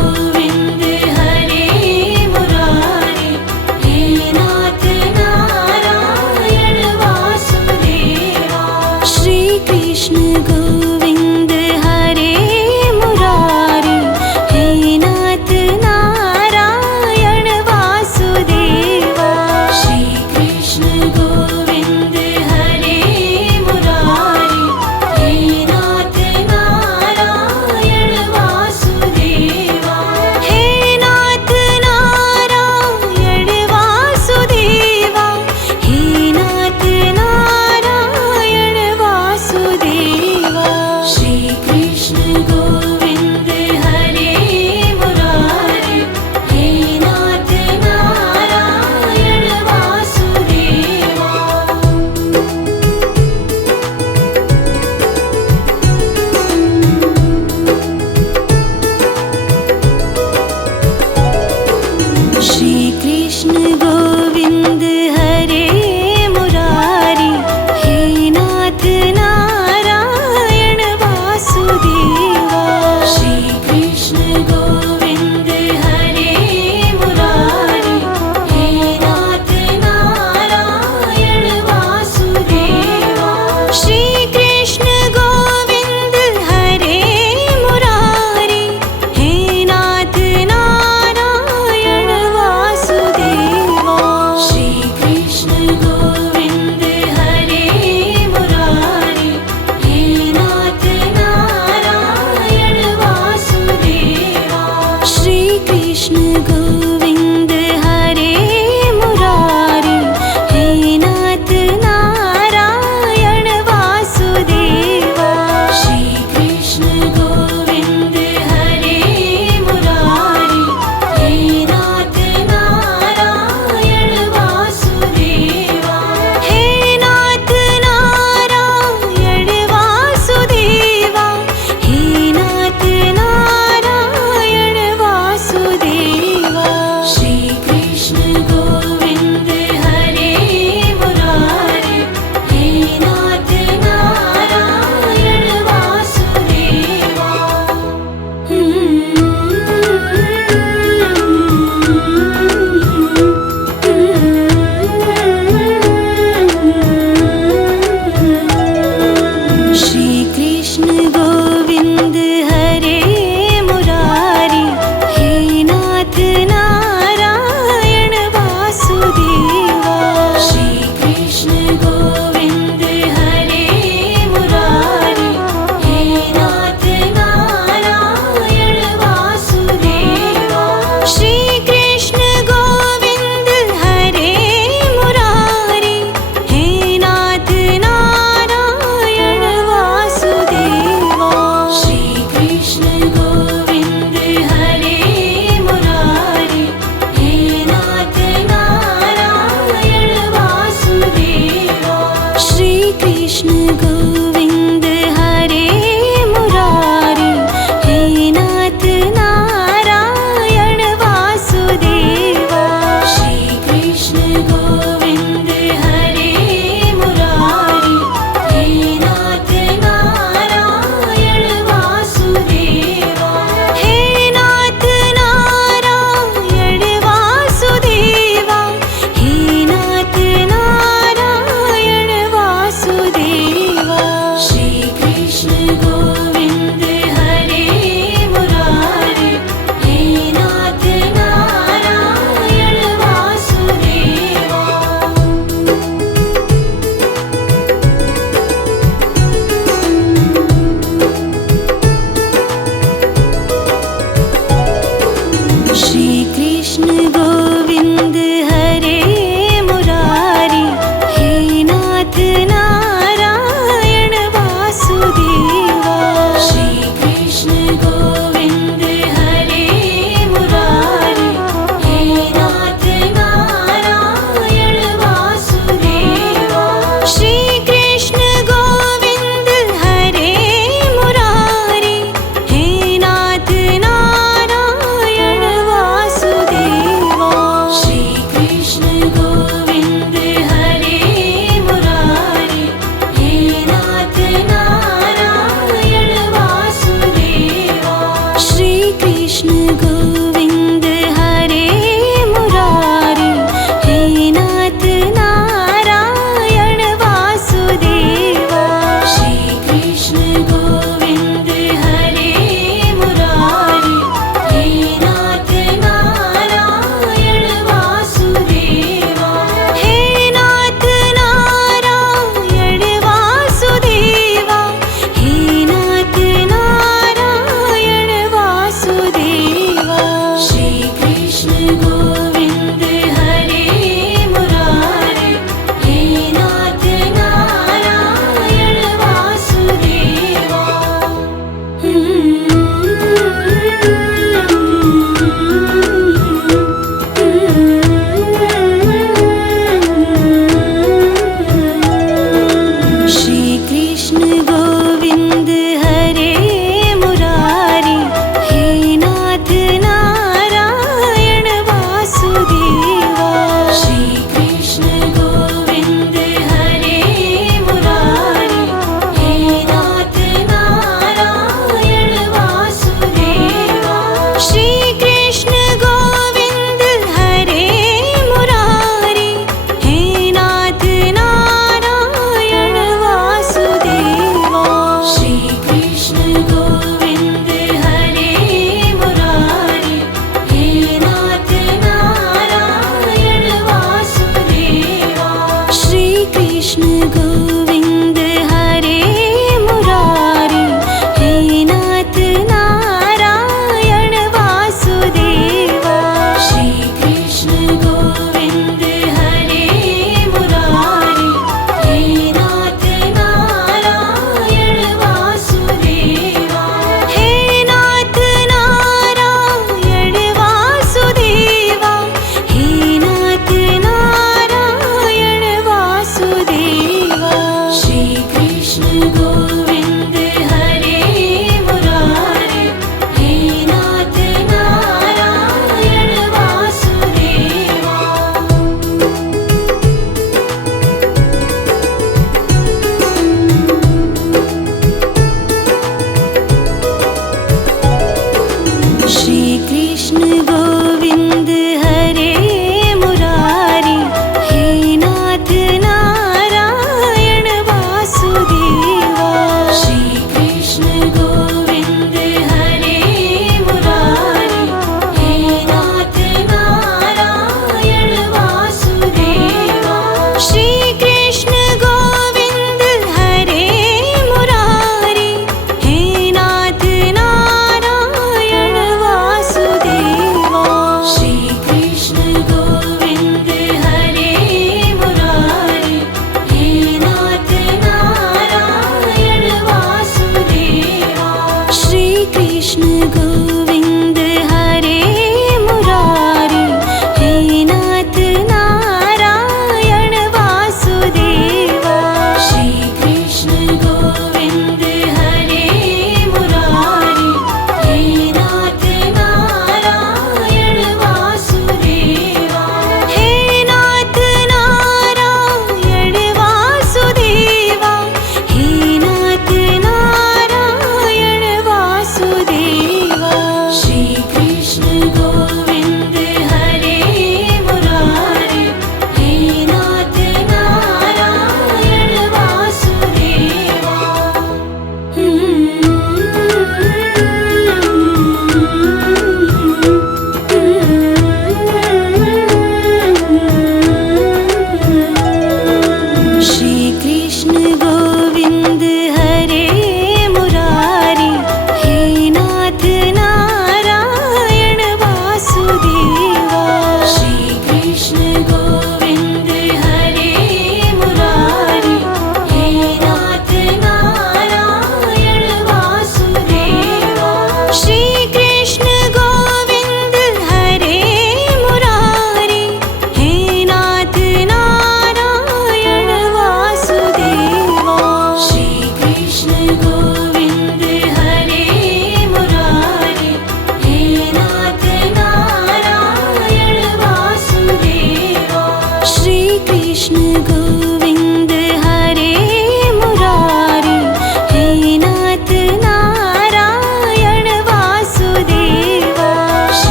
Govind हरे Murari, हे नाथ Narayan Vasudeva. Shri Krishna Govind हरे Murari, हे नाथ Narayan Vasudeva. Shri Krishna Govind हरे Murari, हे नाथ Narayan Vasudeva. हे नाथ Narayan Vasudeva, हे नाथ Narayan Vasudeva. Shri Krishna Govind हरे Murari, हे नाथ Narayan Vasudeva. Shri Krishna Govind हरे Murari, हे नाथ Narayan Vasudeva. Shri Krishna Govind हरे Murari, हे नाथ Narayan Vasudeva. Shri Krishna Govind हरे Murari, हे नाथ Narayan Vasudeva. Shri Krishna Govind हरे Murari, हे नाथ Narayan Vasudeva. Shri Krishna Govind हरे Murari, हे नाथ Narayan Vasudeva. Shri Krishna Govind हरे Murari, हे नाथ Narayan Vasudeva. हे नाथ Narayan Vasudeva, हे नाथ Narayan Vasudeva. Shri Krishna Govind हरे Murari, हे नाथ Narayan Vasudeva. Shri Krishna Govind हरे Murari, हे नाथ Narayan Vasudeva. Shri Krishna Govind हरे Murari, हे नाथ Narayan Vasudeva. Shri Krishna Govind हरे Murari, हे नाथ Narayan Vasudeva. Shri Krishna Govind हरे Murari, हे नाथ Narayan Vasudeva. Shri Krishna Govind हरे Murari, हे नाथ Narayan Vasudeva. Shri Krishna Govind हरे Murari, हे नाथ Narayan Vasudeva. हे नाथ Narayan Vasudeva, हे नाथ Narayan Vasudeva. Shri Krishna Govind हरे Murari, हे नाथ Narayan Vasudeva. Shri Krishna